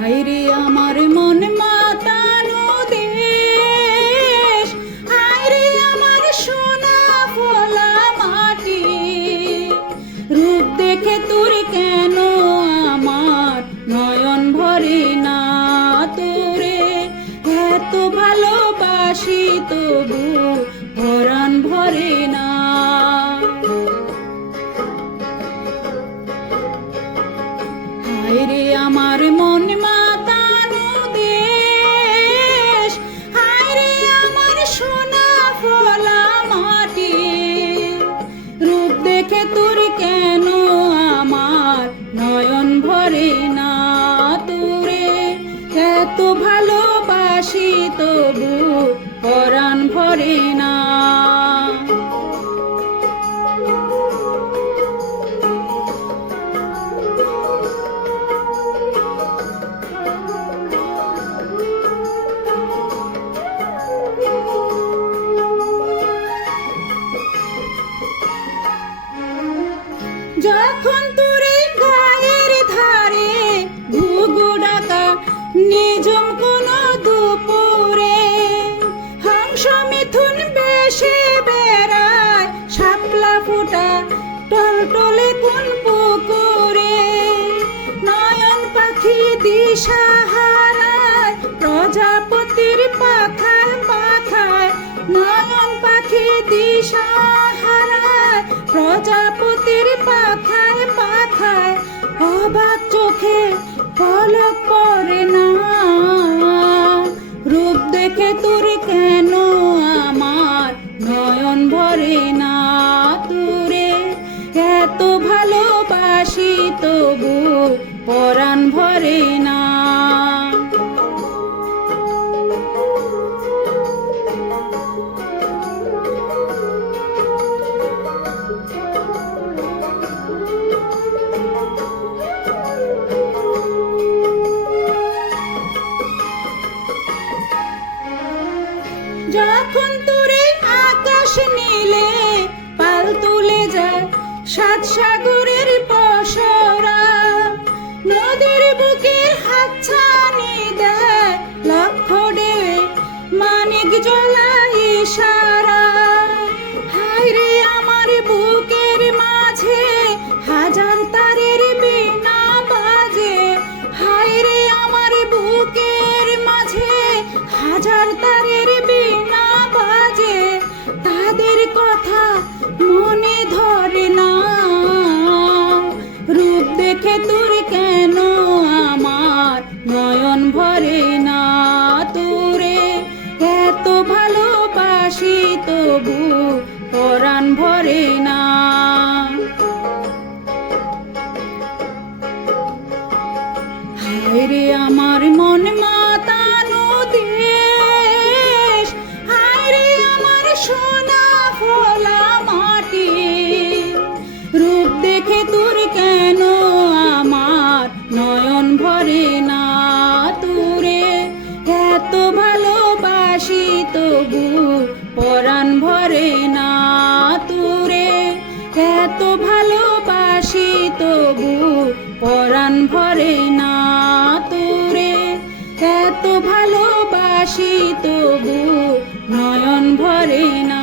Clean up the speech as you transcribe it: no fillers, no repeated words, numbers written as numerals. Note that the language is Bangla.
হায়রে আমার মন মাতানো দেশ, হায়রে আমার সোনা ফোলা মাটি। রূপ দেখে তোর কেন আমার নয়ন ভরে না, তোরে এত ভালোবাসি তবু পরাণ ভরে না। হায়রে আমার মন মাতানো দেশ, হায়রে আমার সোনা ফোলা মাটি। রূপ দেখে তোর কেন আমার নয়ন ভরে না, তোরে এত ভালোবাসি তবু পরাণ ভরে না। যখন তোরে গায়ের ধারে ঘুঘু ডাকা নিজম কোন দুপুরে, হংস মিথুন বেশে বেড়ায় শাপলা ফোটা টলটলে কোন পুকুরে। নয়ন পাখি দিশা হারায় প্রজাপতির পাখায় পাখায়, নয়ন পাখি দিশা হারায় প্রজাপতির পাখায় পাখায়। অবাক চোখে পলক পড়ে না, রূপ দেখে তোর কেন আমার নয়ন ভরে না, তোরে এত ভালোবাসি তবু পরাণ ভরে না। যখন তোরে আকাশ নীলে পাল তুলে যায় সাত সাগরের পসরা, নদীর বুকের হাতছানি দেয় লক্ষ ঢেউ মানিক জ্বলা ইশারা। হায়রে আমার বুকের মাঝে হাজার তারের বীণা বাজে, হায়রে আমার বুকের মাঝে হাজার তারের বীণা বাজে। তাদের কথা মনে ধরে না, রূপ দেখে তোর কেন আমার নয়ন ভরে না, তোরে এত ভালোবাসি তবু পরাণ ভরে না। হায়রে আমার মন মাতানো দেশ, হায়রে আমার সোনা ফোলা মাটি। রূপ দেখে তোর কেন আমার নয়ন ভরে না, তোরে এত ভালোবাসি তবু পরাণ ভরে না, তোরে এত ভালোবাসি তবু পরাণ ভরে না, তোরে এত ভালোবাসি তবু নয়ন ভরে না।